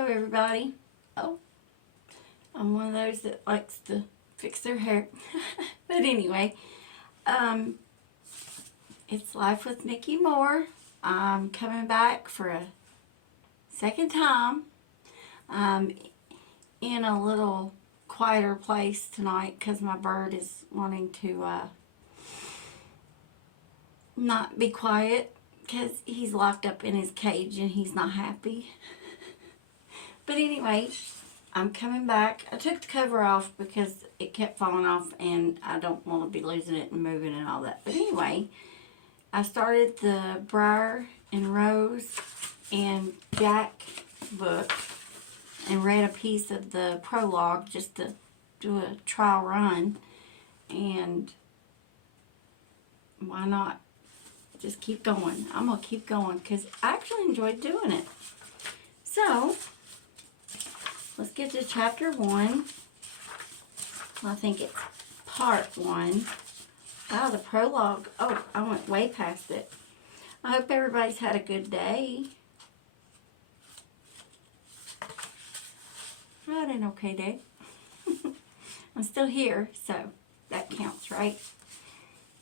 Hello everybody. Oh, I'm one of those that likes to fix their hair. But anyway, it's Life with Mickey Moore. I'm coming back for a second time. I'm in a little quieter place tonight because my bird is wanting to not be quiet because he's locked up in his cage and he's not happy. But anyway, I'm coming back. I took the cover off because it kept falling off and I don't want to be losing it and moving and all that. But anyway, I started the BRIAR and Rose and Jack book and read a piece of the prologue just to do a trial run. And why not just keep going? I'm going to keep going because I actually enjoyed doing it. So, let's get to chapter 1. I think it's part 1. Wow, the prologue. Oh, I went way past it. I hope everybody's had a good day. I had an okay day. I'm still here, so that counts, right?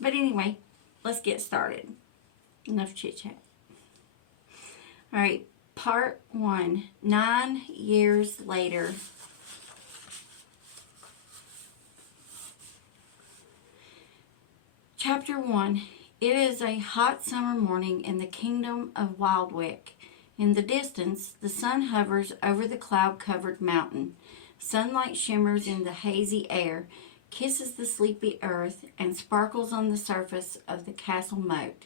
But anyway, let's get started. Enough chit-chat. All right, part 1. 9 years later. Chapter 1. It is a hot summer morning in the kingdom of Wildwick. In the distance, the sun hovers over the cloud-covered mountain. Sunlight shimmers in the hazy air, kisses the sleepy earth, and sparkles on the surface of the castle moat.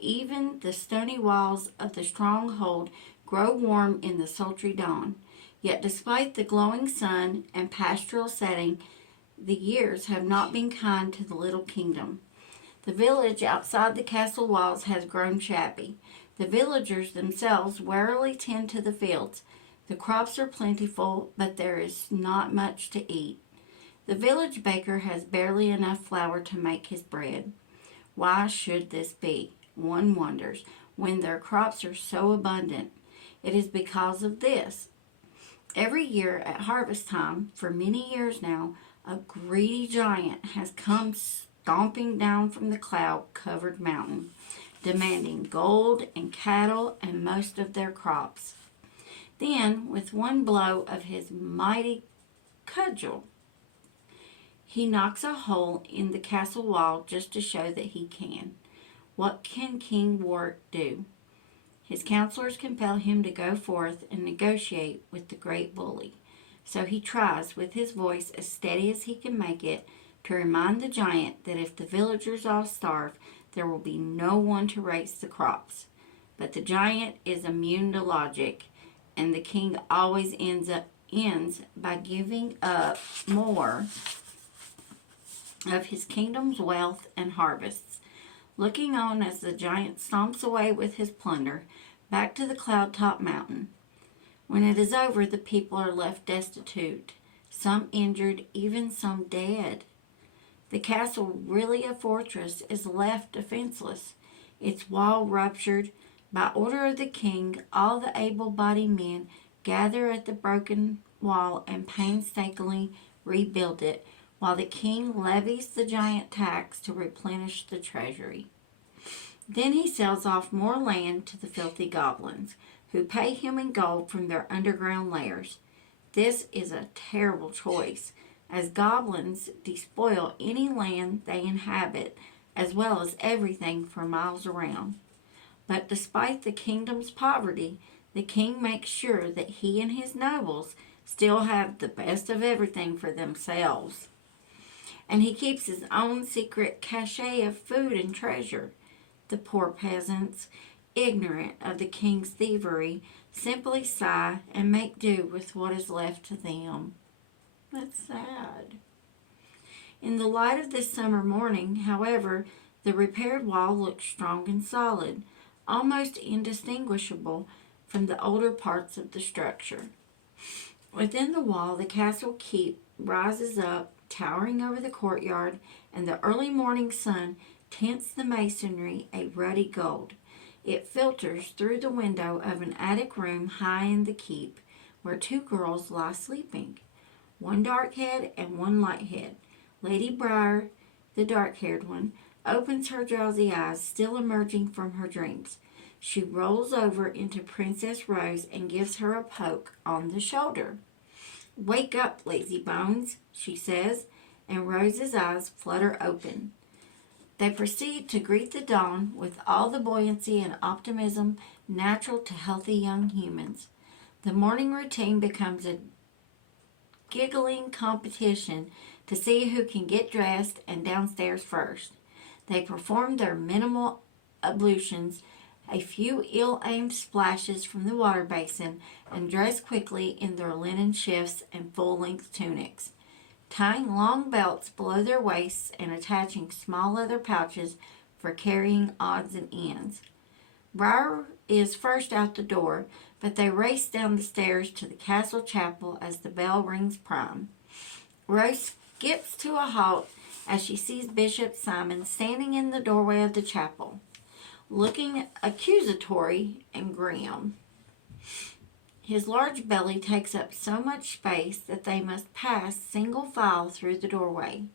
Even the stony walls of the stronghold grow warm in the sultry dawn. Yet despite the glowing sun and pastoral setting, the years have not been kind to the little kingdom. The village outside the castle walls has grown shabby. The villagers themselves warily tend to the fields. The crops are plentiful, but there is not much to eat. The village baker has barely enough flour to make his bread. Why should this be? One wonders, when their crops are so abundant. It is because of this. Every year at harvest time, for many years now, a greedy giant has come stomping down from the cloud-covered mountain, demanding gold and cattle and most of their crops. Then, with one blow of his mighty cudgel, he knocks a hole in the castle wall just to show that he can. What can King Warwick do? His counselors compel him to go forth and negotiate with the great bully. So he tries, with his voice as steady as he can make it, to remind the giant that if the villagers all starve, there will be no one to raise the crops. But the giant is immune to logic, and the king always ends by giving up more of his kingdom's wealth and harvests, looking on as the giant stomps away with his plunder back to the cloud-top mountain. When it is over, the people are left destitute, some injured, even some dead. The castle, really a fortress, is left defenseless, its wall ruptured. By order of the king, all the able-bodied men gather at the broken wall and painstakingly rebuild it, while the king levies the giant tax to replenish the treasury. Then he sells off more land to the filthy goblins, who pay him in gold from their underground lairs. This is a terrible choice, as goblins despoil any land they inhabit, as well as everything for miles around. But despite the kingdom's poverty, the king makes sure that he and his nobles still have the best of everything for themselves. And he keeps his own secret cache of food and treasure. The poor peasants, ignorant of the king's thievery, simply sigh and make do with what is left to them. That's sad. In the light of this summer morning, however, the repaired wall looks strong and solid, almost indistinguishable from the older parts of the structure. Within the wall, the castle keep rises up, towering over the courtyard, and the early morning sun tints the masonry a ruddy gold. It filters through the window of an attic room high in the keep, where two girls lie sleeping, one dark head and one light head. Lady BRIAR, the dark-haired one, opens her drowsy eyes, still emerging from her dreams. She rolls over into Princess Rose and gives her a poke on the shoulder. "Wake up, lazy bones," she says, and Rose's eyes flutter open. They proceed to greet the dawn with all the buoyancy and optimism natural to healthy young humans. The morning routine becomes a giggling competition to see who can get dressed and downstairs first. They perform their minimal ablutions, a few ill-aimed splashes from the water basin, and dress quickly in their linen shifts and full-length tunics, tying long belts below their waists and attaching small leather pouches for carrying odds and ends. BRIAR is first out the door, but they race down the stairs to the castle chapel as the bell rings prime. Rose skips to a halt as she sees Bishop Simon standing in the doorway of the chapel, looking accusatory and grim. His large belly takes up so much space that they must pass single file through the doorway.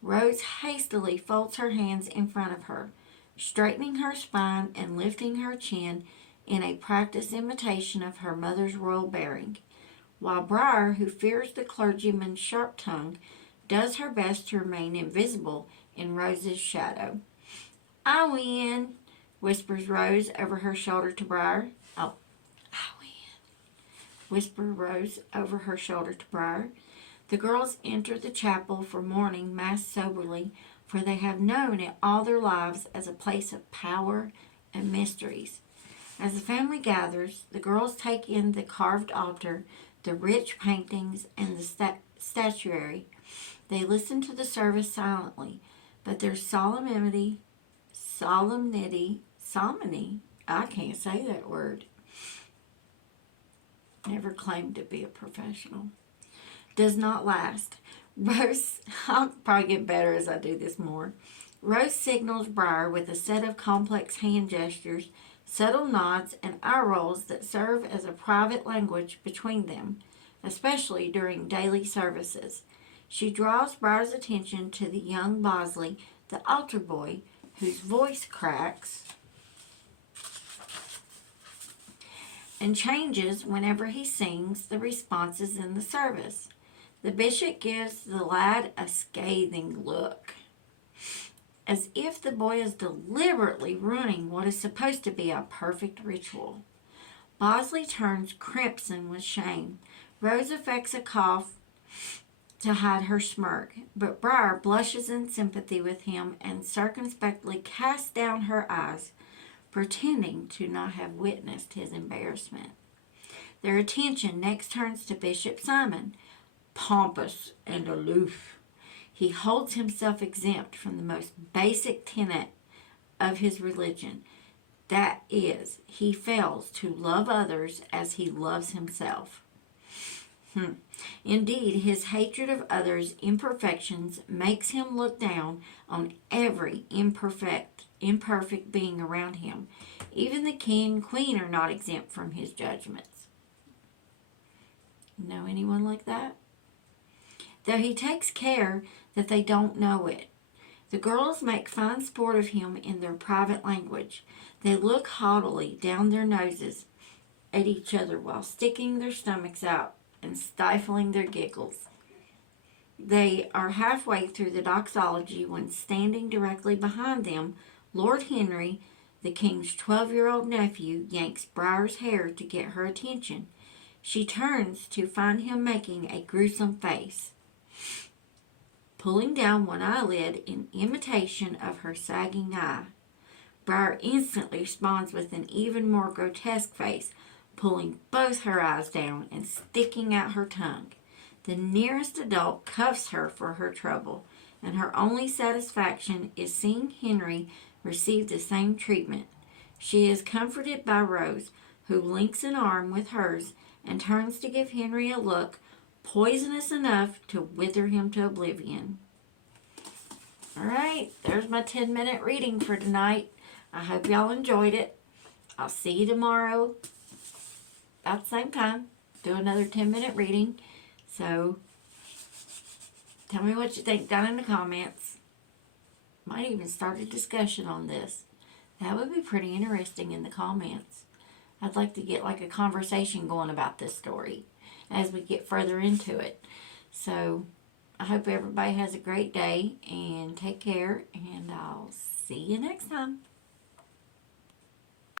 Rose hastily folds her hands in front of her, straightening her spine and lifting her chin in a practiced imitation of her mother's royal bearing, while BRIAR, who fears the clergyman's sharp tongue, does her best to remain invisible in Rose's shadow. "I win," whispers Rose over her shoulder to BRIAR. "Oh, I win," whispered Rose over her shoulder to BRIAR. The girls enter the chapel for morning mass soberly, for they have known it all their lives as a place of power and mysteries. As the family gathers, the girls take in the carved altar, the rich paintings, and the statuary. They listen to the service silently, but their solemnity, I can't say that word. Never claimed to be a professional. Does not last. Rose, I'll probably get better as I do this more. Rose signals BRIAR with a set of complex hand gestures, subtle nods, and eye rolls that serve as a private language between them, especially during daily services. She draws BRIAR's attention to the young Bosley, the altar boy, whose voice cracks and changes whenever he sings the responses in the service. The bishop gives the lad a scathing look, as if the boy is deliberately ruining what is supposed to be a perfect ritual. Bosley turns crimson with shame. Rose affects a cough to hide her smirk, but BRIAR blushes in sympathy with him and circumspectly casts down her eyes, pretending to not have witnessed his embarrassment. Their attention next turns to Bishop Simon, pompous and aloof. He holds himself exempt from the most basic tenet of his religion. That is, he fails to love others as he loves himself. Indeed, his hatred of others' imperfections makes him look down on every imperfect being around him. Even the king and queen are not exempt from his judgments. Know anyone like that? Though he takes care that they don't know it. The girls make fine sport of him in their private language. They look haughtily down their noses at each other while sticking their stomachs out and stifling their giggles. They are halfway through the doxology when, standing directly behind them, Lord Henry, the king's 12-year-old nephew, yanks BRIAR's hair to get her attention. She turns to find him making a gruesome face, pulling down one eyelid in imitation of her sagging eye. BRIAR instantly responds with an even more grotesque face, pulling both her eyes down and sticking out her tongue. The nearest adult cuffs her for her trouble, and her only satisfaction is seeing Henry receive the same treatment. She is comforted by Rose, who links an arm with hers and turns to give Henry a look poisonous enough to wither him to oblivion. Alright, there's my 10-minute reading for tonight. I hope y'all enjoyed it. I'll see you tomorrow about the same time. do another 10-minute reading. So tell me what you think down in the comments. Might even start a discussion on this. That would be pretty interesting in the comments. I'd like to get like a conversation going about this story as we get further into it. So I hope everybody has a great day and take care, and I'll see you next time.